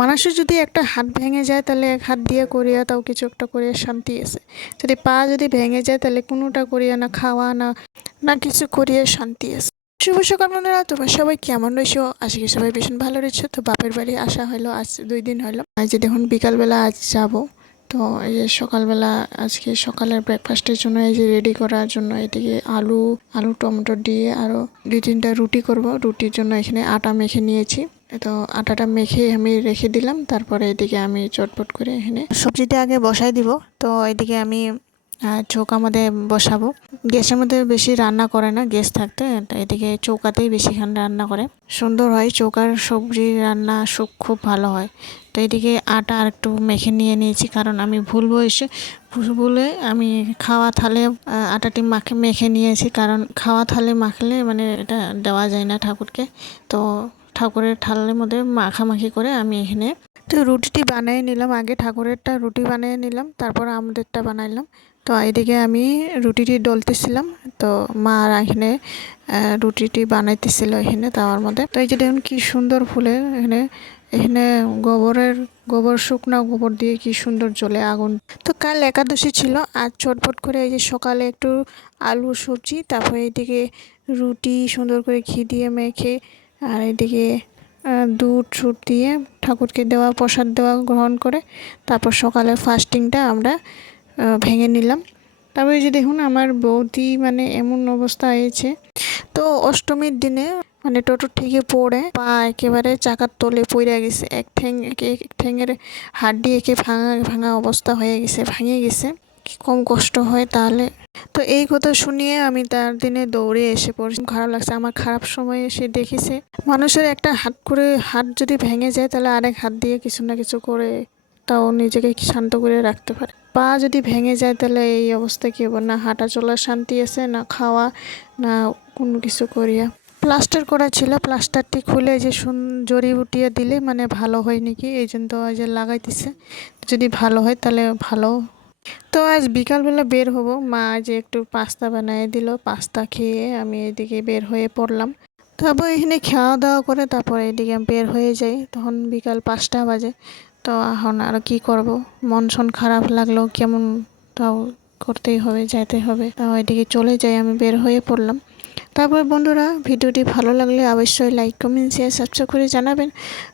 মানুষের যদি একটা হাত ভেঙে যায় তাহলে এক হাত দিয়ে করিয়া তাও কিছু একটা করিয়া শান্তি আছে। যদি পা যদি ভেঙে যায় তাহলে কোনোটা করিয়া না খাওয়া না না কিছু করিয়া শান্তি আছে। শুভ সকাল বন্ধুরা, তোমরা সবাই কেমন রয়েছো? আশা করি সবাই ভীষণ ভালো রয়েছে। তো বাপের বাড়ি আসা হলো আজ 2 দিন হলো। আজ যে দেখুন বিকালবেলা আজ যাব। তো এই যে সকালবেলা আজকে সকালের ব্রেকফাস্টের জন্য এই যে রেডি করার জন্য এদিকে আলু আলু টমেটো দিয়ে আরও 2-3টা রুটি করব। রুটির জন্য এখানে আটা মেখে নিয়েছি। তো আটাটা মেখে আমি রেখে দিলাম। তারপরে এদিকে আমি চটপট করে এখানে সবজিটা আগে বসাই দিব। তো এদিকে আমি চৌকা মধ্যে বসাবো। গ্যাসের মধ্যে বেশি রান্না করে না, গ্যাস থাকতে এদিকে চৌকাতেই বেশিক্ষণ রান্না করে। সুন্দর হয় চৌকার সবজি রান্না, খুব ভালো হয়। তো এদিকে আটা আর একটু মেখে নিয়েছি, কারণ আমি ভুলে আমি খাওয়া থালে আটাটি মেখে নিয়েছি, কারণ খাওয়া থালে মাখলে মানে এটা দেওয়া যায় না ঠাকুরকে। তো ঠাকুরের থালের মধ্যে মাখামাখি করে আমি এখানে তো রুটিটি বানিয়ে নিলাম। আগে ঠাকুরেরটা রুটি বানিয়ে নিলাম, তারপর আমাদেরটা বানাইলাম। তো এদিকে আমি রুটিটি ডলতেছিলাম। তো মা এখানে রুটিটি বানাইতেছিল এখানে তাওয়ার মধ্যে। তো এই যে দেখুন কি সুন্দর ফুলে এখানে এখানে গোবর শুকনো গোবর দিয়ে কি সুন্দর জ্বলে আগুন। তো কাল একাদশী ছিল। আর চটপট করে এই যে সকালে একটু আলু সবজি, তারপরে এদিকে রুটি সুন্দর করে ঘি দিয়ে মেখে, আর এদিকে দুধ সুট দিয়ে ঠাকুরকে দেওয়া প্রসাদ দেওয়া গ্রহণ করে তারপর সকালে ফাস্টিংটা আমরা ভেঙে নিলাম। তারপরে যে দেখুন আমার বৌদি মানে এমন অবস্থা হয়েছে। তো অষ্টমীর দিনে মানে টোটো থেকে পড়ে পা একেবারে চাকার তলে পড়ে গেছে। এক ঠ্যাঙের হাড্ডি একে ভাঙা অবস্থা হয়ে গেছে, ভেঙে গেছে। কি কম কষ্ট হয় তাহলে। তো এই কথা শুনিয়ে আমি তার দিনে দৌড়ে এসে পড়ছি। খারাপ লাগছে, আমার খারাপ সময় এসে দেখেছে মানুষের একটা হাত যদি ভেঙে যায় তাহলে আরেক হাত দিয়ে কিছু না কিছু করে তাও নিজেকে শান্ত করে রাখতে পারে। পা যদি ভেঙে যায় তাহলে এই অবস্থা কী হবে? না হাঁটা চলার শান্তি আছে, না খাওয়া, না কোনো কিছু করিয়া। প্লাস্টার করা ছিল, প্লাস্টারটি খুলে যে জড়ি উঠিয়ে দিলে মানে ভালো হয় নাকি, এই জন্য তো যে লাগাইতেছে। যদি ভালো হয় তাহলে ভালো। তো আজ বিকালবেলা বের হব। মা যে একটু পাস্তা বানিয়ে দিল, পাস্তা খেয়ে আমি এদিকে বের হয়ে পড়লাম। তারপর এখানে খাওয়া দাওয়া করে তারপরে এদিকে বের হয়ে যাই। তখন বিকাল 5টা বাজে। তো এখন আর কি করব, মন শন খারাপ লাগলেও কেমন তাও করতেই হবে, যাইতে হবে। তাও এদিকে চলে যাই, আমি বের হয়ে পড়লাম। তারপর বন্ধুরা, ভিডিওটি ভালো লাগলে অবশ্যই লাইক কমেন্ট শেয়ার সাবস্ক্রাইব করে জানাবেন।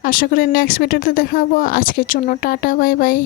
আশা করি নেক্সট ভিডিওতে দেখা হবো। আজকের জন্য টাটা, বাই বাই।